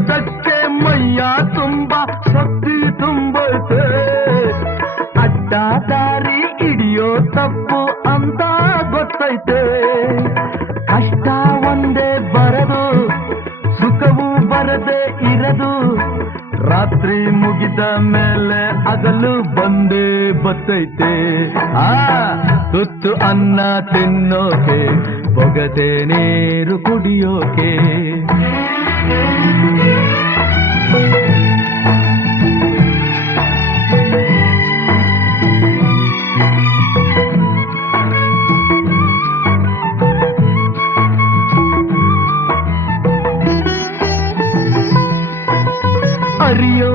ನೋಡೋದಕ್ಕೆ ಮೈಯ ತುಂಬ ಶಕ್ತಿ ತುಂಬೈತೆ. ಅಡ್ಡ ದಾರಿ ಹಿಡಿಯೋ ತಪ್ಪು ಅಂತ ಗೊತ್ತೈತೆ. ಕಷ್ಟ ಒಂದೇ ಬರದು, ಸುಖವೂ ಬರದೆ ಇರದು. ರಾತ್ರಿ ಮುಗಿದ ಮೇಲೆ ಹಗಲು ಬಂದೇ ಬತ್ತೈತೆ. ತುತ್ತು ಅನ್ನ ತಿನ್ನೋಕೆ, ಬೊಗದೆ ನೀರು ಕುಡಿಯೋಕೆ. ಅರಿಯೋ